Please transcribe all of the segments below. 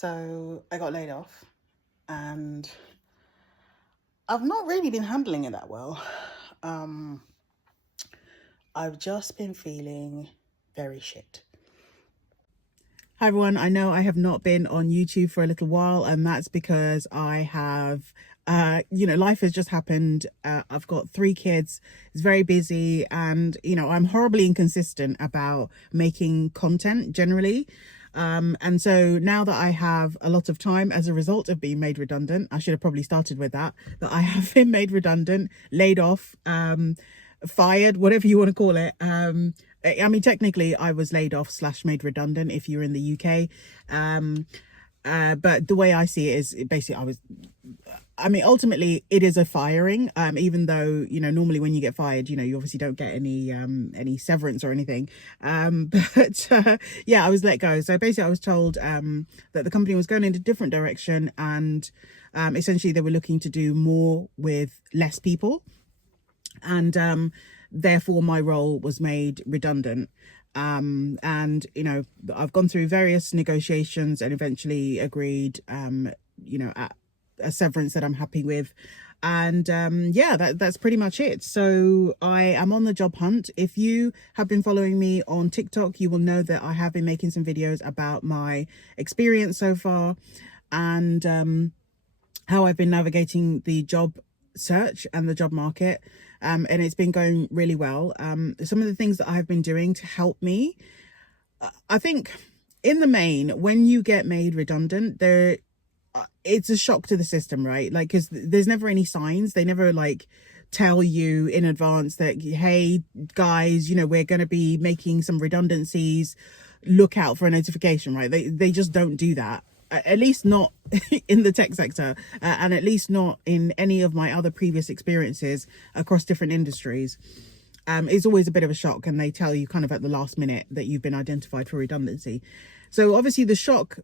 So I got laid off and I've not really been handling it that well. I've just been feeling very shit. Hi everyone, I know I have not been on YouTube for a little while, and that's because I have life has just happened. I've got 3 kids. It's very busy, and I'm horribly inconsistent about making content generally. And so now that I have a lot of time as a result of being made redundant, I should have probably started with that I have been made redundant, laid off, fired, whatever you want to call it. I mean, technically I was laid off / made redundant if you're in the UK. But the way I see it is basically ultimately it is a firing, even though, normally when you get fired, you obviously don't get any severance or anything. Yeah, I was let go. So basically I was told, that the company was going in a different direction, and, essentially they were looking to do more with less people. And, therefore my role was made redundant. And I've gone through various negotiations and eventually agreed at a severance that I'm happy with. And that's pretty much it. So I am on the job hunt. If you have been following me on TikTok, you will know that I have been making some videos about my experience so far, and how I've been navigating the job search and the job market. And it's been going really well. Some of the things that I've been doing to help me, I think in the main, when you get made redundant, it's a shock to the system, right? Like, because there's never any signs. They never tell you in advance that, hey guys, we're going to be making some redundancies, look out for a notification, right? They just don't do that. At least not in the tech sector, and at least not in any of my other previous experiences across different industries. It's always a bit of a shock, and they tell you kind of at the last minute that you've been identified for redundancy. So obviously the shock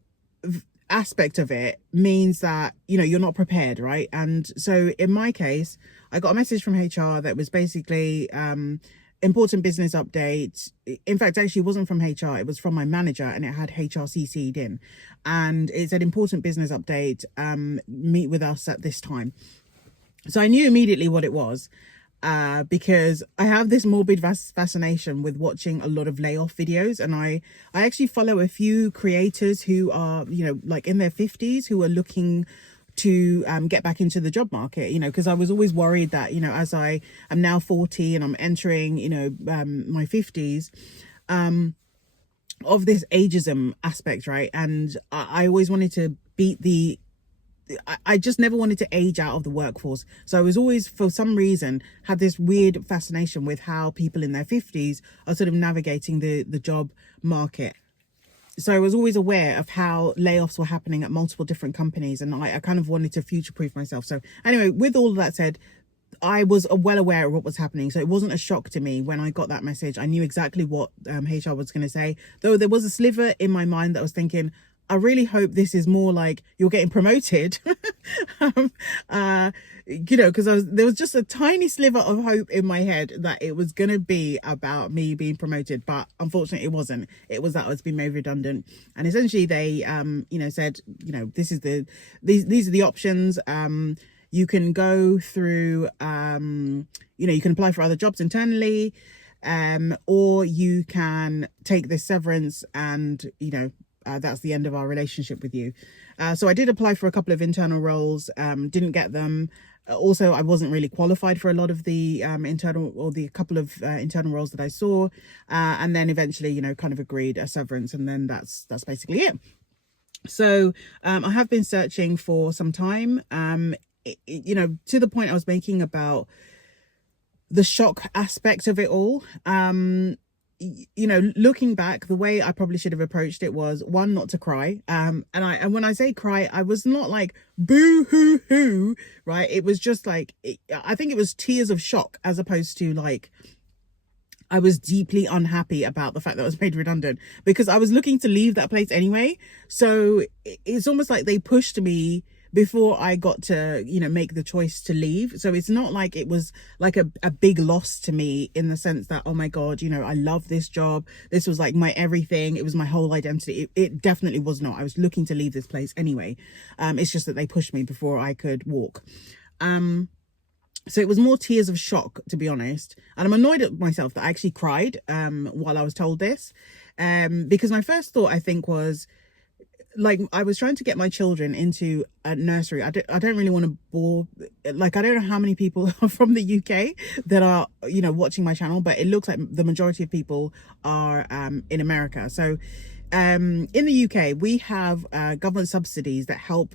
aspect of it means that, you're not prepared, right? And so in my case, I got a message from HR that was basically, important business update. In fact, actually it wasn't from HR, it was from my manager, and it had HR CC'd in, and it said important business update, meet with us at this time. So I knew immediately what it was, because I have this morbid fascination with watching a lot of layoff videos, and I actually follow a few creators who are in their 50s who are looking to get back into the job market, because I was always worried that, as I am now 40 and I'm entering, my 50s, of this ageism aspect, right? And I always wanted to beat I just never wanted to age out of the workforce. So I was always, for some reason, had this weird fascination with how people in their 50s are sort of navigating the job market. So I was always aware of how layoffs were happening at multiple different companies, and I kind of wanted to future-proof myself. So anyway, with all of that said, I was well aware of what was happening. So it wasn't a shock to me when I got that message. I knew exactly what HR was going to say, though there was a sliver in my mind that was thinking, I really hope this is more like you're getting promoted. Because there was just a tiny sliver of hope in my head that it was going to be about me being promoted. But unfortunately, it wasn't. It was that I was being made redundant. And essentially they, said, these are the options. You can go through, you can apply for other jobs internally, or you can take this severance and, that's the end of our relationship with you. So I did apply for a couple of internal roles, didn't get them. Also, I wasn't really qualified for a lot of the the couple of internal roles that I saw. And then eventually, kind of agreed a severance, and then that's basically it. So I have been searching for some time, to the point I was making about the shock aspect of it all. Looking back, the way I probably should have approached it was, one, not to cry. And when I say cry, I was not like boo hoo hoo, right? It was just I think it was tears of shock, as opposed to I was deeply unhappy about the fact that I was made redundant, because I was looking to leave that place anyway. So it's almost like they pushed me before I got to, make the choice to leave. So it's not like it was like a big loss to me, in the sense that, oh my God, I love this job. This was like my everything. It was my whole identity. It definitely was not. I was looking to leave this place anyway. It's just that they pushed me before I could walk. So it was more tears of shock, to be honest. And I'm annoyed at myself that I actually cried while I was told this. Because my first thought, I think, was, like, I was trying to get my children into a nursery. I don't really want to bore, like, I don't know how many people are from the UK that are, watching my channel, but it looks like the majority of people are in America. So in the UK, we have government subsidies that help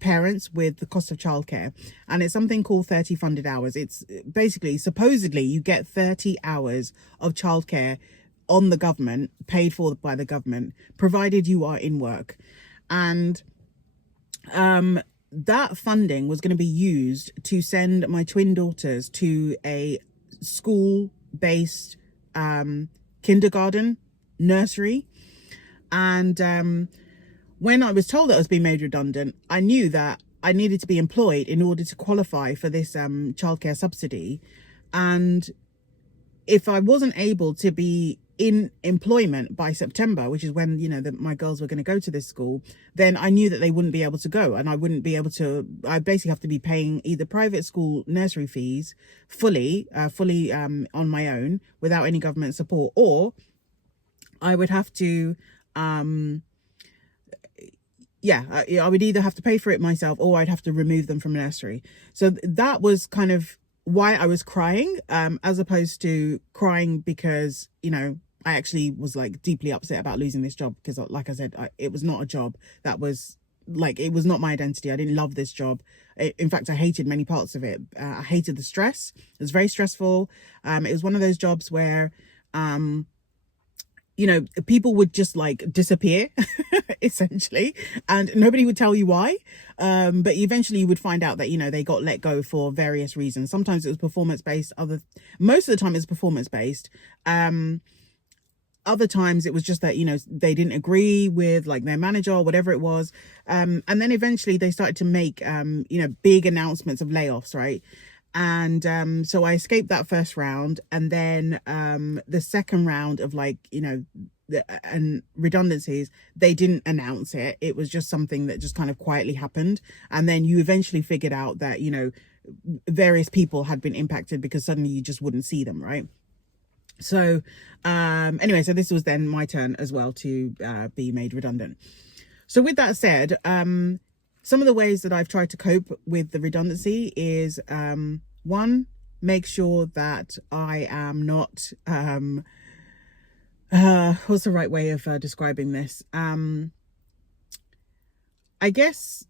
parents with the cost of childcare, and it's something called 30 funded hours. It's basically, supposedly, you get 30 hours of childcare on the government, paid for by the government, provided you are in work. And that funding was going to be used to send my twin daughters to a school-based kindergarten nursery. And when I was told that I was being made redundant, I knew that I needed to be employed in order to qualify for this childcare subsidy. And if I wasn't able to be in employment by September, which is when, my girls were going to go to this school, then I knew that they wouldn't be able to go, and I wouldn't be able to, I basically have to be paying either private school nursery fees fully on my own without any government support, or I would have to, I would either have to pay for it myself, or I'd have to remove them from nursery. So that was kind of why I was crying, as opposed to crying because, I actually was like deeply upset about losing this job, because, like I said, it was not a job that was like, it was not my identity. I didn't love this job. In fact, I hated many parts of it. I hated the stress. It was very stressful. It was one of those jobs where, people would just like disappear essentially, and nobody would tell you why. But eventually you would find out that, they got let go for various reasons. Sometimes it was performance based. Most of the time it's performance based. Other times it was just that, they didn't agree with like their manager or whatever it was. And then eventually they started to make, big announcements of layoffs, right? And so I escaped that first round, and then the second round of and redundancies, they didn't announce it. It was just something that just kind of quietly happened, and then you eventually figured out that various people had been impacted, because suddenly you just wouldn't see them, right? So anyway, so this was then my turn as well to be made redundant. So with that said, some of the ways that I've tried to cope with the redundancy is, one, make sure that I am not, what's the right way of describing this? I guess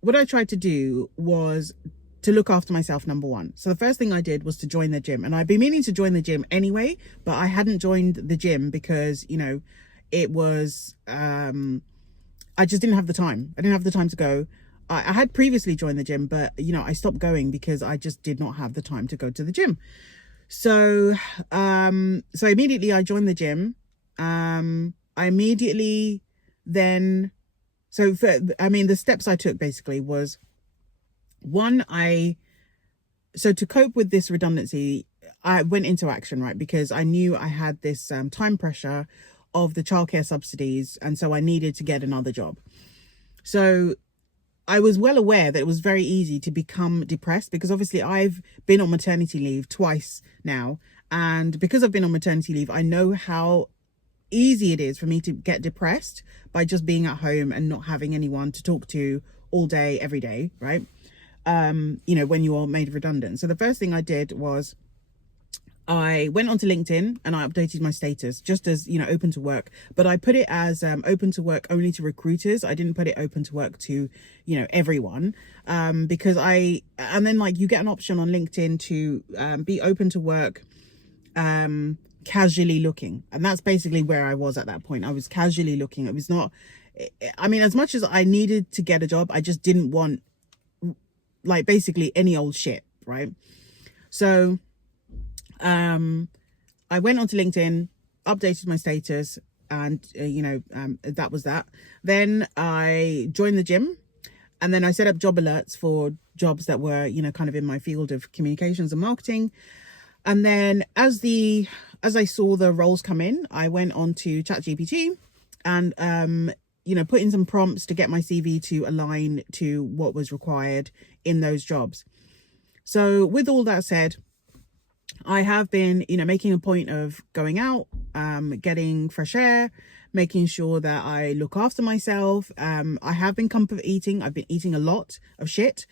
what I tried to do was to look after myself, number one. So the first thing I did was to join the gym, and I'd been meaning to join the gym anyway, but I hadn't joined the gym because, it was, I just didn't have the time. I didn't have the time to go. I had previously joined the gym, but, I stopped going because I just did not have the time to go to the gym. So, so immediately I joined the gym. I immediately then, the steps I took basically was, one, so to cope with this redundancy, I went into action, right? Because I knew I had this time pressure of the childcare subsidies, and so I needed to get another job. So I was well aware that it was very easy to become depressed, because obviously I've been on maternity leave twice now, and because I've been on maternity leave, I know how easy it is for me to get depressed by just being at home and not having anyone to talk to all day, every day, right? When you are made redundant. So the first thing I did was I went onto LinkedIn and I updated my status just as, open to work, but I put it as open to work only to recruiters. I didn't put it open to work to, everyone, because and then you get an option on LinkedIn to be open to work, casually looking. And that's basically where I was at that point. I was casually looking. It was not, as much as I needed to get a job, I just didn't want basically any old shit, right? So I went onto LinkedIn, updated my status, and that was that. Then I joined the gym, And then I set up job alerts for jobs that were, you know, kind of in my field of communications and marketing. And then as I saw the roles come in, I went on to ChatGPT and you know, put in some prompts to get my CV to align to what was required in those jobs. So with all that said, I have been, you know, making a point of going out, getting fresh air, making sure that I look after myself. I have been comfort eating. I've been eating a lot of shit.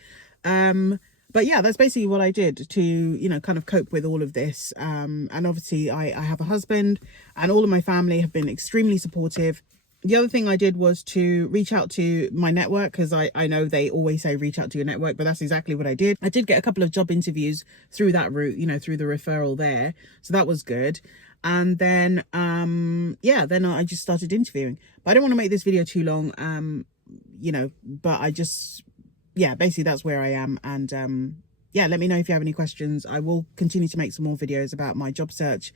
But yeah, that's basically what I did to, you know, kind of cope with all of this. And obviously I have a husband, and all of my family have been extremely supportive. The other thing I did was to reach out to my network, because I know they always say reach out to your network, but that's exactly what I did. I did get a couple of job interviews through that route, you know, through the referral there. So that was good. And then, yeah, then I just started interviewing. But I don't want to make this video too long, you know, but I just, yeah, basically that's where I am. And yeah, let me know if you have any questions. I will continue to make some more videos about my job search.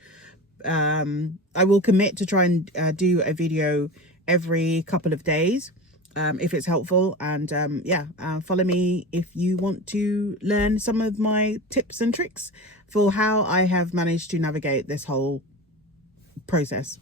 I will commit to try and do a video every couple of days if it's helpful. And yeah, follow me if you want to learn some of my tips and tricks for how I have managed to navigate this whole process.